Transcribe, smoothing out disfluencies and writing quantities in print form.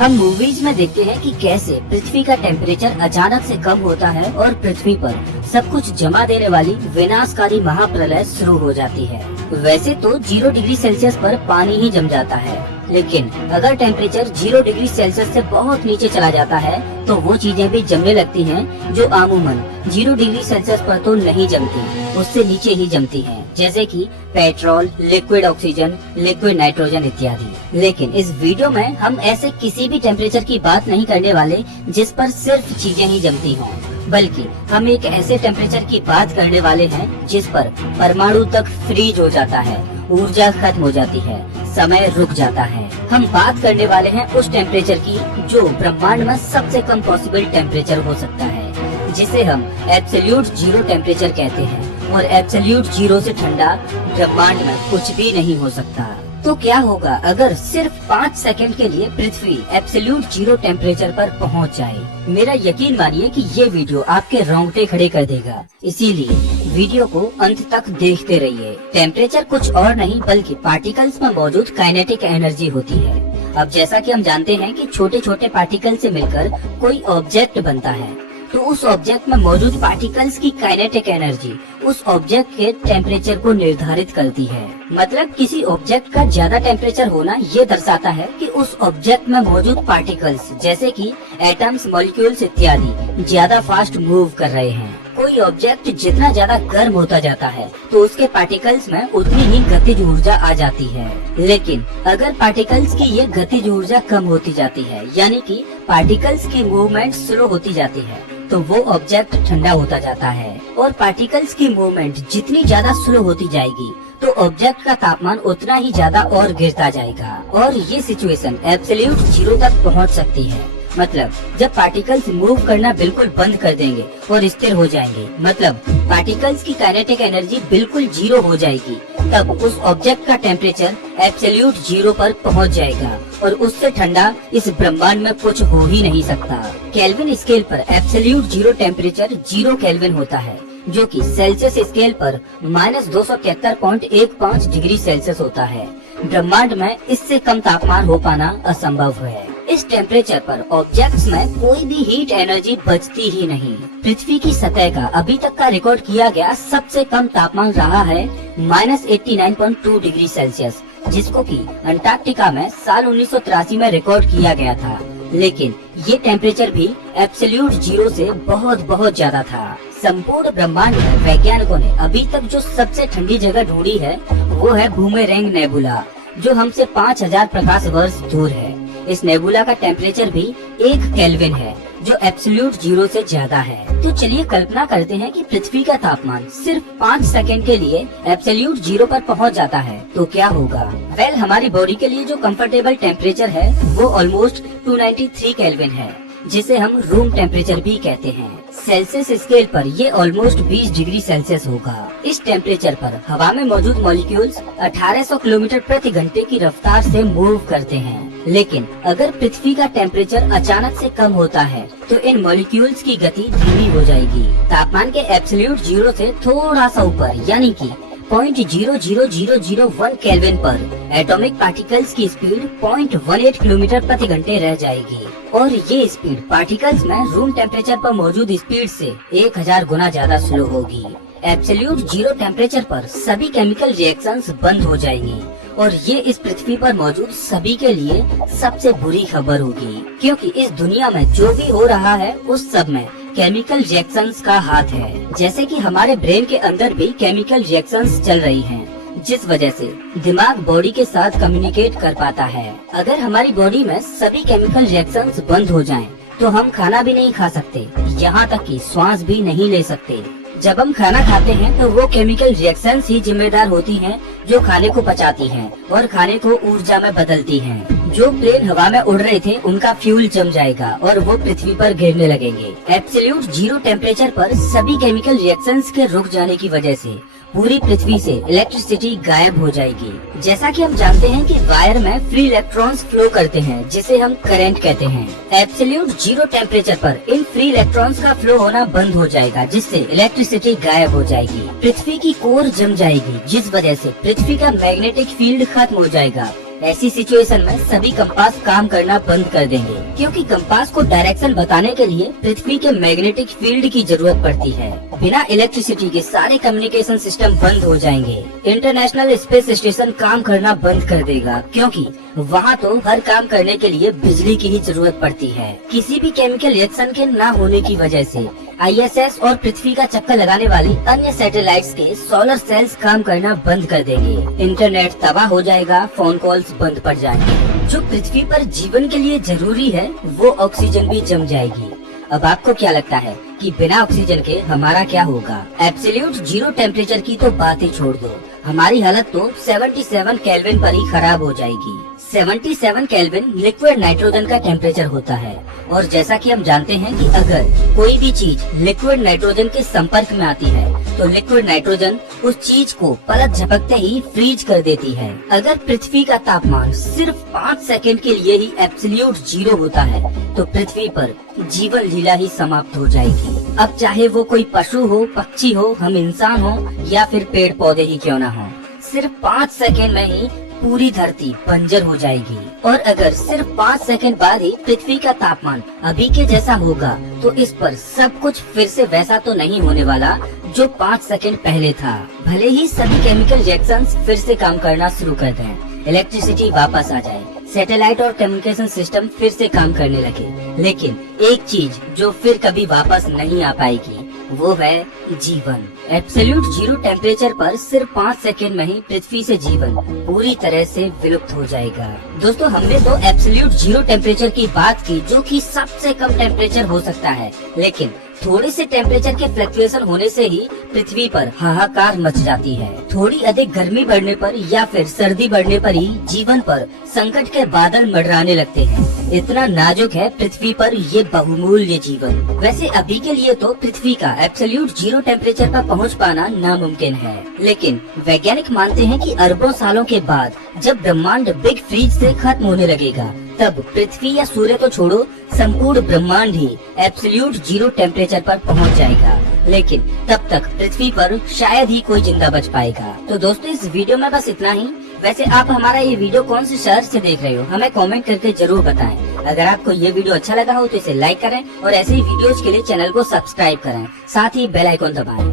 हम मूवीज में देखते हैं कि कैसे पृथ्वी का टेम्परेचर अचानक से कम होता है और पृथ्वी पर सब कुछ जमा देने वाली विनाशकारी महाप्रलय शुरू हो जाती है। वैसे तो 0 डिग्री सेल्सियस पर पानी ही जम जाता है, लेकिन अगर टेम्परेचर 0 डिग्री सेल्सियस से बहुत नीचे चला जाता है तो वो चीजें भी जमने लगती हैं जो अमूमन 0 डिग्री सेल्सियस पर तो नहीं जमती, उससे नीचे ही जमती हैं, जैसे कि petrol, liquid oxygen, liquid nitrogen इत्यादि। लेकिन इस वीडियो में हम ऐसे किसी भी टेम्परेचर की बात नहीं करने वाले जिस पर सिर्फ चीजें ही जमती हों, बल्कि हम एक ऐसे टेम्परेचर की बात करने वाले हैं जिस पर परमाणु तक फ्रीज हो जाता है, ऊर्जा खत्म हो जाती है, समय रुक जाता है। हम बात करने वाले हैं उस टेम्परेचर की जो ब्रह्मांड में सबसे कम पॉसिबल टेम्परेचर हो सकता है, जिसे हम एब्सोल्यूट जीरो टेम्परेचर कहते हैं। और एब्सोल्यूट जीरो से ठंडा ब्रह्मांड में कुछ भी नहीं हो सकता। तो क्या होगा अगर सिर्फ 5 सेकंड के लिए पृथ्वी एब्सोल्यूट जीरो टेम्परेचर पर पहुंच जाए? मेरा यकीन मानिए कि ये वीडियो आपके रोंगटे खड़े कर देगा, इसीलिए वीडियो को अंत तक देखते रहिए। टेम्परेचर कुछ और नहीं बल्कि पार्टिकल्स में मौजूद काइनेटिक एनर्जी होती है। अब जैसा कि हम जानते हैं कि छोटे छोटे पार्टिकल से मिलकर कोई ऑब्जेक्ट बनता है, तो उस ऑब्जेक्ट में मौजूद पार्टिकल्स की काइनेटिक एनर्जी उस ऑब्जेक्ट के टेम्परेचर को निर्धारित करती है। मतलब किसी ऑब्जेक्ट का ज्यादा टेम्परेचर होना ये दर्शाता है कि उस ऑब्जेक्ट में मौजूद पार्टिकल्स जैसे कि एटम्स, मॉलिक्यूल्स इत्यादि ज्यादा फास्ट मूव कर रहे हैं। कोई ऑब्जेक्ट जितना ज्यादा गर्म होता जाता है तो उसके पार्टिकल्स में उतनी ही गतिज ऊर्जा आ जाती है। लेकिन अगर पार्टिकल्स की ये गतिज ऊर्जा कम होती जाती है, यानी कि पार्टिकल्स की मूवमेंट स्लो होती जाती है, तो वो ऑब्जेक्ट ठंडा होता जाता है। और पार्टिकल्स की मूवमेंट जितनी ज्यादा स्लो होती जाएगी तो ऑब्जेक्ट का तापमान उतना ही ज्यादा और गिरता जाएगा और ये सिचुएशन एब्सोल्यूट जीरो तक पहुंच सकती है। मतलब जब पार्टिकल्स मूव करना बिल्कुल बंद कर देंगे और स्थिर हो जाएंगे, मतलब पार्टिकल्स की काइनेटिक एनर्जी बिल्कुल जीरो हो जाएगी, तब उस ऑब्जेक्ट का टेम्परेचर एब्सोल्यूट जीरो पर पहुंच जाएगा और उससे ठंडा इस ब्रह्मांड में कुछ हो ही नहीं सकता। केल्विन स्केल पर एब्सोल्यूट जीरो टेम्परेचर 0 केल्विन होता है, जो कि सेल्सियस स्केल पर -273.15 डिग्री सेल्सियस होता है। ब्रह्मांड में इससे कम तापमान हो पाना असंभव है। इस टेम्परेचर पर ऑब्जेक्ट्स में कोई भी हीट एनर्जी बचती ही नहीं। पृथ्वी की सतह का अभी तक का रिकॉर्ड किया गया सबसे कम तापमान रहा है -89.2 डिग्री सेल्सियस, जिसको कि अंटार्कटिका में साल 1983 में रिकॉर्ड किया गया था। लेकिन ये टेम्परेचर भी एब्सोल्यूट जीरो से बहुत बहुत ज्यादा था। संपूर्ण ब्रह्मांड में वैज्ञानिकों ने अभी तक जो सबसे ठंडी जगह ढूंढी है वो है बूमेरैंग नेबुला, जो हमसे 5000 प्रकाश वर्ष दूर है। इस नेबुला का टेम्परेचर भी 1 केल्विन है, जो एब्सोल्यूट जीरो से ज्यादा है। तो चलिए कल्पना करते हैं कि पृथ्वी का तापमान सिर्फ 5 सेकंड के लिए एब्सोल्यूट जीरो पर पहुंच जाता है तो क्या होगा? वेल, हमारी बॉडी के लिए जो कंफर्टेबल टेम्परेचर है वो ऑलमोस्ट 293 केल्विन है, जिसे हम रूम टेम्परेचर भी कहते हैं। सेल्सियस स्केल पर ये ऑलमोस्ट 20 डिग्री सेल्सियस होगा। इस टेम्परेचर पर हवा में मौजूद मॉलिक्यूल्स 1800 किलोमीटर प्रति घंटे की रफ्तार से मूव करते हैं। लेकिन अगर पृथ्वी का टेम्परेचर अचानक से कम होता है तो इन मॉलिक्यूल्स की गति धीमी हो जाएगी। तापमान के एब्सोल्यूट जीरो से थोड़ा सा ऊपर, यानी कि 0.00001 केल्विन पर एटॉमिक पार्टिकल्स की स्पीड 0.18 किलोमीटर प्रति घंटे रह जाएगी और ये स्पीड पार्टिकल्स में रूम टेम्परेचर पर मौजूद स्पीड से 1000 गुना ज्यादा स्लो होगी। एब्सोल्यूट जीरो टेम्परेचर पर सभी केमिकल रिएक्शंस बंद हो जाएंगी और ये इस पृथ्वी पर मौजूद सभी के लिए सबसे बुरी खबर होगी, क्योंकि इस दुनिया में जो भी हो रहा है उस सब में केमिकल रिएक्शंस का हाथ है। जैसे कि हमारे ब्रेन के अंदर भी केमिकल रिएक्शंस चल रही हैं, जिस वजह से दिमाग बॉडी के साथ कम्युनिकेट कर पाता है। अगर हमारी बॉडी में सभी केमिकल रिएक्शंस बंद हो जाएं, तो हम खाना भी नहीं खा सकते, यहाँ तक कि श्वास भी नहीं ले सकते। जब हम खाना खाते हैं तो वो केमिकल रिएक्शंस ही जिम्मेदार होती हैं जो खाने को पचाती हैं और खाने को ऊर्जा में बदलती हैं। जो प्लेन हवा में उड़ रहे थे उनका फ्यूल जम जाएगा और वो पृथ्वी पर गिरने लगेंगे। एब्सोल्यूट जीरो टेम्परेचर पर सभी केमिकल रिएक्शंस के रुक जाने की वजह से पूरी पृथ्वी से इलेक्ट्रिसिटी गायब हो जाएगी। जैसा कि हम जानते हैं कि वायर में फ्री इलेक्ट्रॉन्स फ्लो करते हैं, जिसे हम करंट कहते हैं। एब्सोल्यूट जीरो टेम्परेचर पर इन फ्री इलेक्ट्रॉन्स का फ्लो होना बंद हो जाएगा, जिससे इलेक्ट्रिसिटी गायब हो जाएगी। पृथ्वी की कोर जम जाएगी, जिस वजह से पृथ्वी का मैग्नेटिक फील्ड खत्म हो जाएगा। ऐसी सिचुएशन में सभी कंपास काम करना बंद कर देंगे, क्योंकि कंपास को डायरेक्शन बताने के लिए पृथ्वी के मैग्नेटिक फील्ड की जरूरत पड़ती है। बिना इलेक्ट्रिसिटी के सारे कम्युनिकेशन सिस्टम बंद हो जाएंगे। इंटरनेशनल स्पेस स्टेशन काम करना बंद कर देगा, क्योंकि वहाँ तो हर काम करने के लिए बिजली की ही जरूरत पड़ती है। किसी भी केमिकल रिएक्शन के न होने की वजह से ISS और पृथ्वी का चक्कर लगाने वाली अन्य सैटेलाइट्स के सोलर सेल्स काम करना बंद कर देंगे। इंटरनेट तबाह हो जाएगा, फोन कॉल्स बंद पड़ जाएंगे। जो पृथ्वी पर जीवन के लिए जरूरी है वो ऑक्सीजन भी जम जाएगी। अब आपको क्या लगता है कि बिना ऑक्सीजन के हमारा क्या होगा? एब्सोल्यूट जीरो टेम्परेचर की तो बात ही छोड़ दो, हमारी हालत तो 77 केल्विन पर ही खराब हो जाएगी। 77 केल्विन लिक्विड नाइट्रोजन का टेम्परेचर होता है, और जैसा कि हम जानते हैं कि अगर कोई भी चीज लिक्विड नाइट्रोजन के संपर्क में आती है तो लिक्विड नाइट्रोजन उस चीज को पलक झपकते ही फ्रीज कर देती है। अगर पृथ्वी का तापमान सिर्फ 5 सेकंड के लिए ही एब्सोल्यूट जीरो होता है तो पृथ्वी पर जीवन लीला ही समाप्त हो जाएगी। अब चाहे वो कोई पशु हो, पक्षी हो, हम इंसान हो या फिर पेड़ पौधे ही क्यों न हो, सिर्फ 5 सेकंड में ही पूरी धरती बंजर हो जाएगी। और अगर सिर्फ 5 सेकंड बाद ही पृथ्वी का तापमान अभी के जैसा होगा तो इस पर सब कुछ फिर से वैसा तो नहीं होने वाला जो 5 सेकंड पहले था। भले ही सभी केमिकल रिएक्शंस फिर से काम करना शुरू कर दें, इलेक्ट्रिसिटी वापस आ जाए, सैटेलाइट और कम्युनिकेशन सिस्टम फिर से काम करने लगे, लेकिन एक चीज जो फिर कभी वापस नहीं आ पाएगी वो है जीवन। एब्सोल्यूट जीरो टेम्परेचर पर सिर्फ 5 सेकंड में ही पृथ्वी से जीवन पूरी तरह से विलुप्त हो जाएगा। दोस्तों, हमने तो एब्सोल्यूट जीरो टेम्परेचर की बात की, जो कि सबसे कम टेम्परेचर हो सकता है, लेकिन थोड़े से टेम्परेचर के फ्लक्चुएशन होने से ही पृथ्वी पर हाहाकार मच जाती है। थोड़ी अधिक गर्मी बढ़ने पर या फिर सर्दी बढ़ने पर ही जीवन पर संकट के बादल मंडराने लगते हैं। इतना नाजुक है पृथ्वी पर ये बहुमूल्य जीवन। वैसे अभी के लिए तो पृथ्वी का एब्सोल्यूट जीरो टेम्परेचर पर पहुंच पाना नामुमकिन है, लेकिन वैज्ञानिक मानते हैं कि अरबों सालों के बाद जब ब्रह्मांड बिग फ्रीज से खत्म होने लगेगा तब पृथ्वी या सूर्य तो छोड़ो, संपूर्ण ब्रह्मांड ही एब्सोल्यूट जीरो टेम्परेचर पर पहुंच जाएगा। लेकिन तब तक पृथ्वी पर शायद ही कोई जिंदा बच पाएगा। तो दोस्तों, इस वीडियो में बस इतना ही। वैसे आप हमारा ये वीडियो कौन से शहर से देख रहे हो, हमें कमेंट करके जरूर बताएं। अगर आपको ये वीडियो अच्छा लगा हो तो इसे लाइक करें और ऐसे ही वीडियोज के लिए चैनल को सब्सक्राइब करें, साथ ही बेल आइकन दबाएं।